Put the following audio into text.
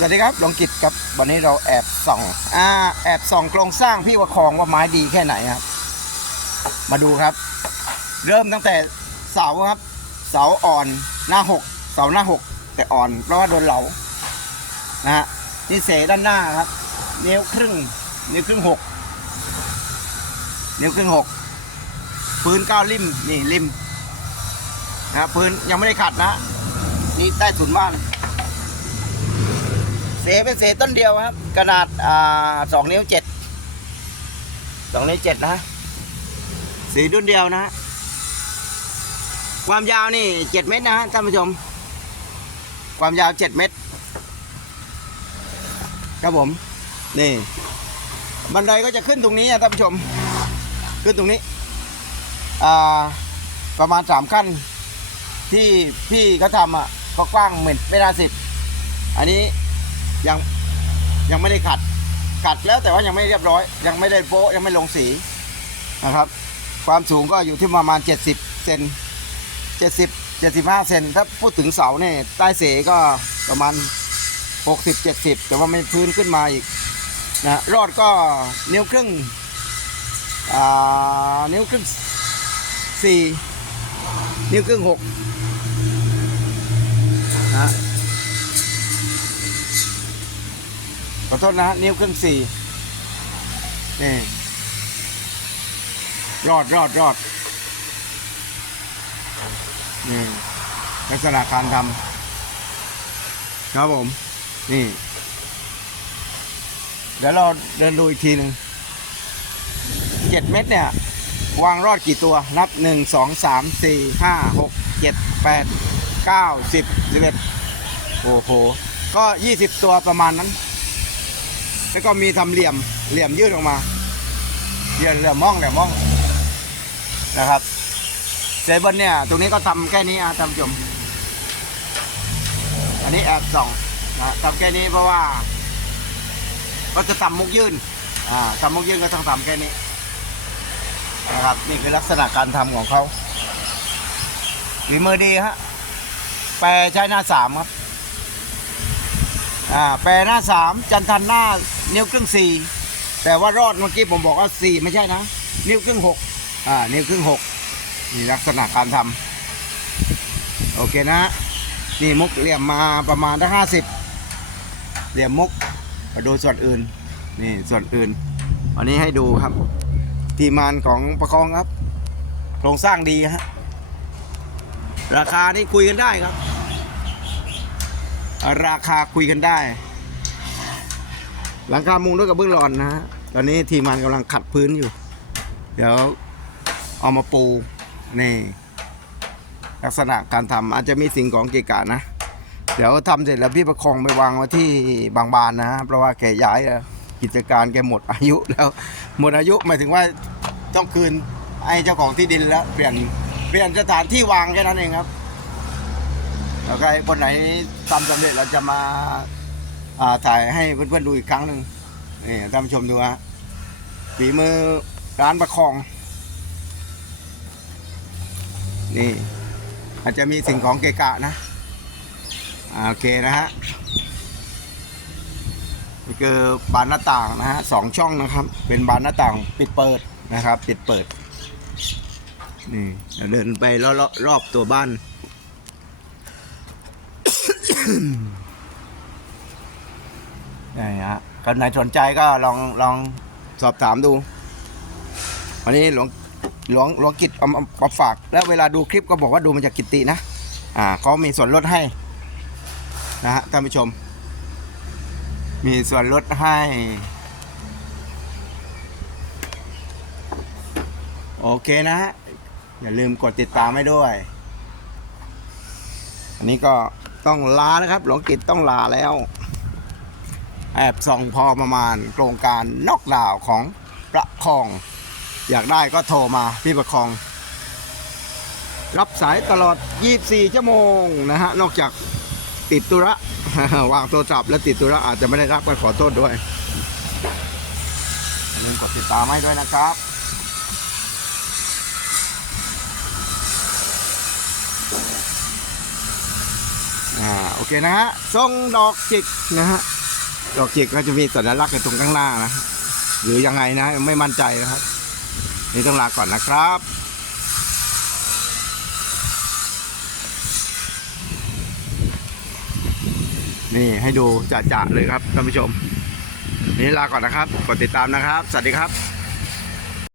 สวัสดีครับหลวงกิจครับวันนี้เราแอบส่องอ่าแอบส่องโครงสร้างพี่ประคองว่าไม้ดีแค่ไหนครับ มาดูครับ เริ่มตั้งแต่เสาครับ เสาอ่อนหน้าหกเสาหน้าหกแต่อ่อนเพราะว่าโดนเหลานะฮะนี่เสด้านหน้าครับนิ้วครึ่งนิ้วครึ่งหกนิ้วครึ่งหกพื้นเก้าริมนี่ริมนะครับพื้นยังไม่ได้ขัดนะนี่ใต้ถุนบ้าน เสเป็นเสต้นเดียวครับ ขนาดอ่าสองนิ้วเจ็ดสองนิ้วเจ็ดนะ สีดุนเดียวนะ ความยาวนี่เจ็ดเมตรนะฮะท่านผู้ชม ความยาวเจ็ดเมตร ครับผม นี่ บันไดก็จะขึ้นตรงนี้อะท่านผู้ชม ขึ้นตรงนี้อ่าประมาณสามขั้น ที่พี่เขาทำอะก็กว้างเหมือนเมตรสิบอันนี้ ยังยังไม่ได้ขัดขัดแล้วแต่ว่ายังไม่เรียบร้อย ยังไม่ได้โป๊ะยังไม่ลงสีนะครับ ความสูงก็อยู่ที่ประมาณ 70เซน70 75เซนถ้าพูดถึงเสาเนี่ยใต้เสก็ประมาณ 60 70 แต่ว่าไม่พื้นขึ้นมาอีกนะรอดก็นิ้วครึ่งอ่านิ้วครึ่ง 4 นิ้วครึ่ง6นะ ขอโทษนะนิ้วครึ่งสี่นี่รอดรอดรอดนี่ลักษณะการทำครับผม นี่ เดี๋ยวเราเดินดูอีกทีหนึ่งเจ็ดเม็ดเนี่ย วางรอดกี่ตัว นับหนึ่งสองสามสี่ห้าหกเจ็ดแปดเก้าสิบสิบเอ็ดโอ้โห ก็ยี่สิบตัวประมาณนั้น แล้วก็มีทำเหลี่ยมเหลี่ยมยืดออกมาเหลี่ยมเหลี่ยมม่องเหลี่ยมม่องนะครับเซเบิลเนี่ยตรงนี้ก็ทำแค่นี้อะท่านผู้ชมอันนี้แอบส่องนะทำแค่นี้เพราะว่า ก็จะทำมุกยื่นอ่าทำมุกยื่นก็ต้องทำแค่นี้นะครับนี่คือลักษณะการทำของเขาฝีมือดีฮะแปรใช้หน้าสามครับอ่าแปรหน้าสามจันทันหน้า นิ้วครึ่งสี่แต่ว่ารอดเมื่อกี้ผมบอกว่าสี่ไม่ใช่นะ นิ้วครึ่งหกอ่า นิ้วครึ่งหกนี่ลักษณะการทำโอเคนะนี่มุกเหลี่ยมมาประมาณตั้งห้าสิบเหลี่ยมมุกมาดูส่วนอื่น นี่ส่วนอื่นวันนี้ให้ดูครับ ทีมานของประคองครับ โครงสร้างดีฮะราคานี่คุยกันได้ครับ ราคาคุยกันได้ หลังคามุงด้วยกระเบื้องรอนนะฮะตอนนี้ทีมงานกำลังขัดพื้นอยู่ เดี๋ยวเอามาปูนี่ลักษณะการทำอาจจะมีสิ่งของเกะกะนะ เดี๋ยวทำเสร็จแล้วพี่ประคองไปวางไว้ที่บางบานนะฮะเพราะว่าแกย้ายแล้วกิจการแกหมดอายุแล้ว หมดอายุหมายถึงว่าต้องคืนไอ้เจ้าของที่ดินแล้ว เปลี่ยนเปลี่ยนสถานที่วางแค่นั้นเองครับแล้วก็ไอ้คนไหนทำสำเร็จเราจะมา ถ่ายให้เพื่อนๆดูอีกครั้งหนึ่งนี่ท่านผู้ชมดูฮะฝีมือร้านประคอง นี่อาจจะมีสิ่งของเกะกะนะโอเคนะฮะนี่คือบานหน้าต่างนะฮะสองช่องนะครับ เป็นบานหน้าต่างปิดเปิดนะครับ ปิดเปิดนี่เเดินไปรอบๆรอบตัวบ้าน นี่ฮะคนไหนสนใจก็ลองลองสอบถามดูวันนี้หลวงหลวงหลวงกิจเอามามาฝาก แล้วเวลาดูคลิปก็บอกว่าดูมาจากกิตตินะ อ่าเขามีส่วนลดให้ นะฮะท่านผู้ชม มีส่วนลดให้ โอเคนะฮะอย่าลืมกดติดตามให้ด้วย อันนี้ก็ต้องลานะครับ หลวงกิจต้องลาแล้ว แอบส่องพอประมาณโครงการนอกดาวของประคอง อยากได้ก็โทรมาพี่ประคอง รับสายตลอด 24 ชั่วโมงนะฮะ นอกจากติดตุระวางโทรศัพท์แล้วติดตุระอาจจะไม่ได้รับก็ขอโทษด้วยอย่าลืมกดติดตามให้ด้วยนะครับอ่าอ่าโอเคนะฮะทรงดอกจิกนะฮะ ดอกจิกก็จะมีสัญลักษณ์อยู่ตรงข้างหน้านะ หรือยังไงนะไม่มั่นใจนะครับ นี่ต้องลาก่อนนะครับนี่ให้ดูจ่าๆเลยครับท่านผู้ชม นี่ลาก่อนนะครับ กดติดตามนะครับ สวัสดีครับ